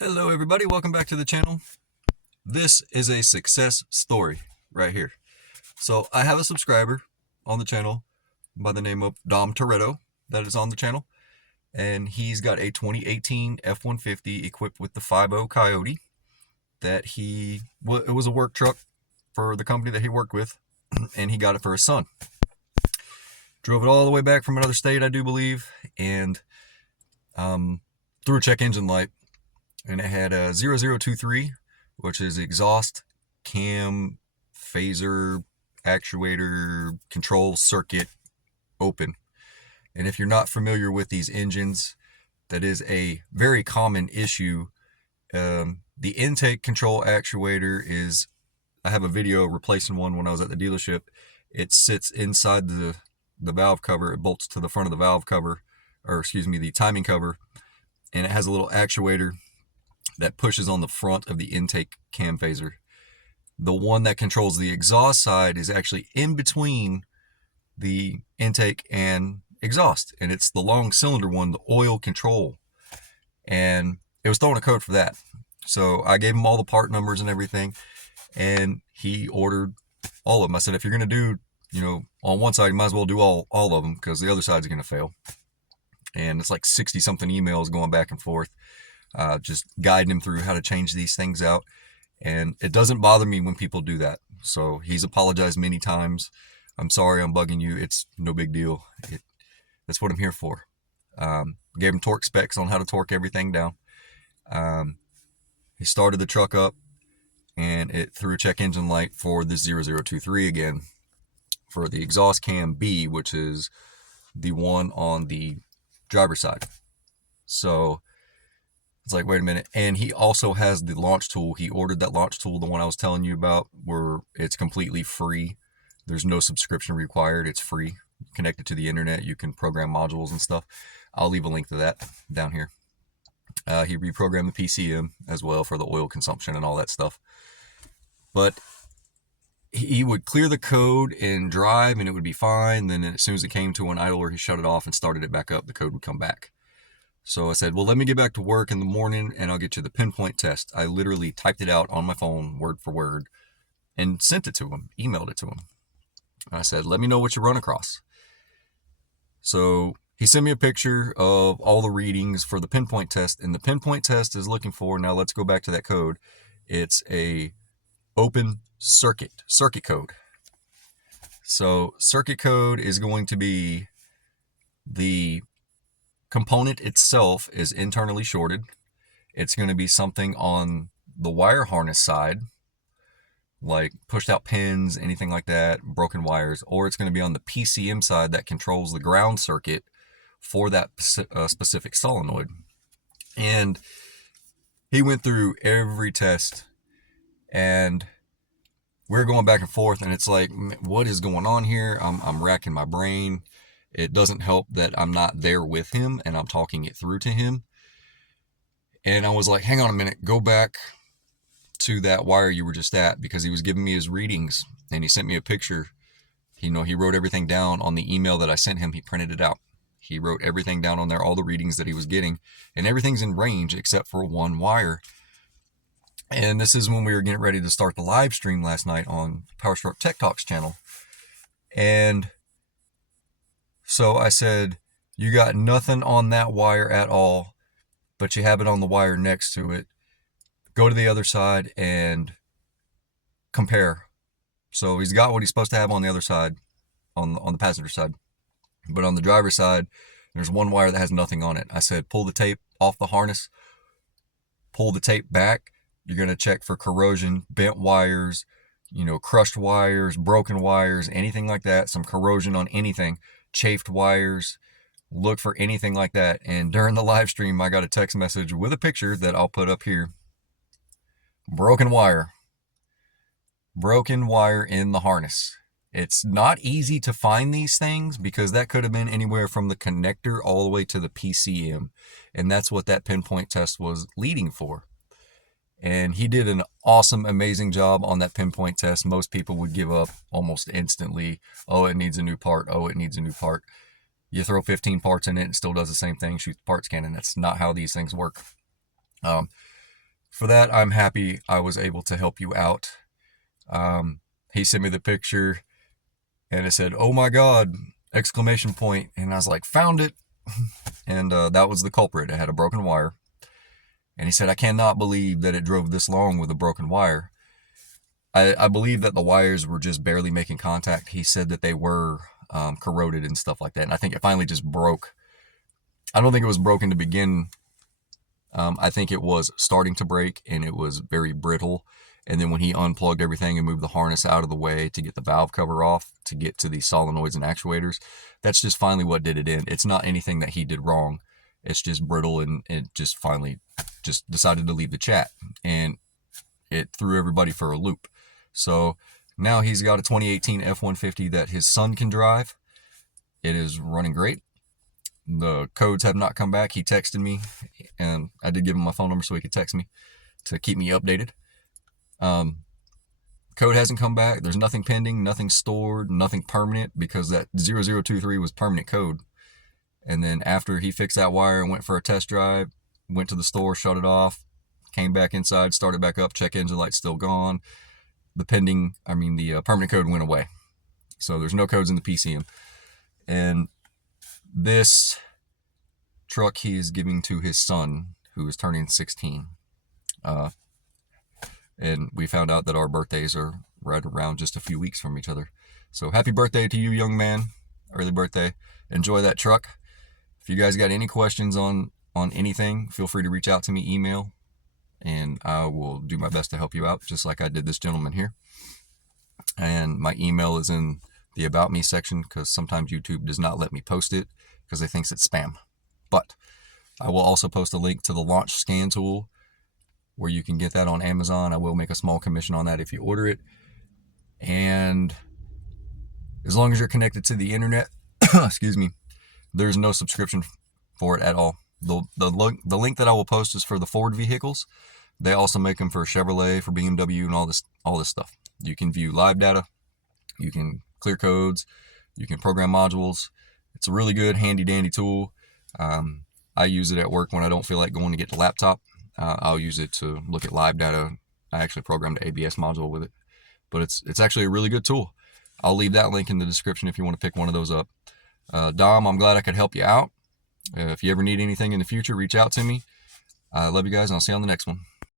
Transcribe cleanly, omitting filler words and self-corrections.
Hello everybody, welcome back to the channel. This is a success story right here. So I have a subscriber on the channel by the name of Dom Toretto that is on the channel, and he's got a 2018 F-150 equipped with the 5.0 Coyote that it was a work truck for the company that he worked with, and he got it for his son. Drove it all the way back from another state, I do believe, and threw a check engine light, and it had a 0023, which is exhaust, cam, phaser, actuator, control circuit open. And if you're not familiar with these engines, that is a very common issue. The intake control actuator I have a video replacing one when I was at the dealership. It sits inside the valve cover. It bolts to the front of the valve cover, or excuse me, the timing cover, and it has a little actuator that pushes on the front of the intake cam phaser. The one that controls the exhaust side is actually in between the intake and exhaust, and it's the long cylinder one, the oil control. And it was throwing a code for that. So I gave him all the part numbers and everything, and he ordered all of them. I said, if you're going to do, on one side, you might as well do all of them, because the other side's going to fail. And it's like 60 something emails going back and forth, just guiding him through how to change these things out. And it doesn't bother me when people do that. So he's apologized many times. I'm sorry I'm bugging you. It's no big deal. That's what I'm here for. Gave him torque specs on how to torque everything down. He started the truck up, and it threw a check engine light for the 0023 again, for the exhaust cam B, which is the one on the driver's side. So it's like, wait a minute. And he also has the launch tool. He ordered that launch tool, the one I was telling you about, where it's completely free. There's no subscription required. It's free. Connected to the internet. You can program modules and stuff. I'll leave a link to that down here. He reprogrammed the PCM as well for the oil consumption and all that stuff. But he would clear the code and drive, and it would be fine. Then as soon as it came to an idler, he shut it off and started it back up. The code would come back. So I said, well, let me get back to work in the morning, and I'll get you the pinpoint test. I literally typed it out on my phone, word for word, and sent it to him, emailed it to him. I said, let me know what you run across. So he sent me a picture of all the readings for the pinpoint test, and the pinpoint test is looking for, now let's go back to that code. It's a open circuit code. So circuit code is going to be the component itself is internally shorted. It's going to be something on the wire harness side, like pushed out pins, anything like that, broken wires, or it's going to be on the PCM side that controls the ground circuit for that specific solenoid. And he went through every test, and we're going back and forth, and it's like, what is going on here? I'm racking my brain. It doesn't help that I'm not there with him and I'm talking it through to him. And I was like, hang on a minute, go back to that wire you were just at, because he was giving me his readings, and he sent me a picture. He wrote everything down on the email that I sent him. He printed it out. He wrote everything down on there, all the readings that he was getting, and everything's in range except for one wire. And this is when we were getting ready to start the live stream last night on PowerStroke Tech Talks channel. And so I said, you got nothing on that wire at all, but you have it on the wire next to it. Go to the other side and compare. So he's got what he's supposed to have on the other side, on the passenger side. But on the driver's side, there's one wire that has nothing on it. I said, pull the tape off the harness, pull the tape back. You're going to check for corrosion, bent wires, crushed wires, broken wires, anything like that, some corrosion on anything, chafed wires. Look for anything like that. And during the live stream, I got a text message with a picture that I'll put up here. Broken wire in the harness. It's not easy to find these things, because that could have been anywhere from the connector all the way to the PCM. And that's what that pinpoint test was leading for. And he did an awesome, amazing job on that pinpoint test. Most people would give up almost instantly. Oh, it needs a new part. Oh, it needs a new part. You throw 15 parts in it and it still does the same thing, shoots the parts cannon. That's not how these things work. for that, I'm happy I was able to help you out. He sent me the picture and it said, "Oh my God!" exclamation point. And I was like, "Found it." And that was the culprit. It had a broken wire. And he said, "I cannot believe that it drove this long with a broken wire." I believe that the wires were just barely making contact. He said that they were corroded and stuff like that. And I think it finally just broke. I don't think it was broken to begin. I think it was starting to break and it was very brittle. And then when he unplugged everything and moved the harness out of the way to get the valve cover off to get to the solenoids and actuators, that's just finally what did it in. It's not anything that he did wrong. It's just brittle, and it just finally just decided to leave the chat, and it threw everybody for a loop. So now he's got a 2018 F150 that his son can drive. It is running great. The codes have not come back. He texted me, and I did give him my phone number so he could text me to keep me updated. Code hasn't come back. There's nothing pending, nothing stored, nothing permanent, because that 0023 was permanent code. And then after he fixed that wire and went for a test drive, went to the store, shut it off, came back inside, started back up, check engine light's still gone. The permanent code went away. So there's no codes in the PCM. And this truck he is giving to his son, who is turning 16. And we found out that our birthdays are right around just a few weeks from each other. So happy birthday to you, young man. Early birthday. Enjoy that truck. If you guys got any questions on anything, feel free to reach out to me, email, and I will do my best to help you out, just like I did this gentleman here. And my email is in the About Me section, because sometimes YouTube does not let me post it because it thinks it's spam. But I will also post a link to the launch scan tool where you can get that on Amazon. I will make a small commission on that if you order it. And as long as you're connected to the internet, excuse me, there's no subscription for it at all. The link that I will post is for the Ford vehicles. They also make them for Chevrolet, for BMW, and all this stuff. You can view live data, you can clear codes, you can program modules. It's a really good, handy dandy tool. I use it at work when I don't feel like going to get the laptop. I'll use it to look at live data. I actually programmed the ABS module with it, but it's actually a really good tool. I'll leave that link in the description if you want to pick one of those up. Dom, I'm glad I could help you out. If you ever need anything in the future, reach out to me. I love you guys, and I'll see you on the next one.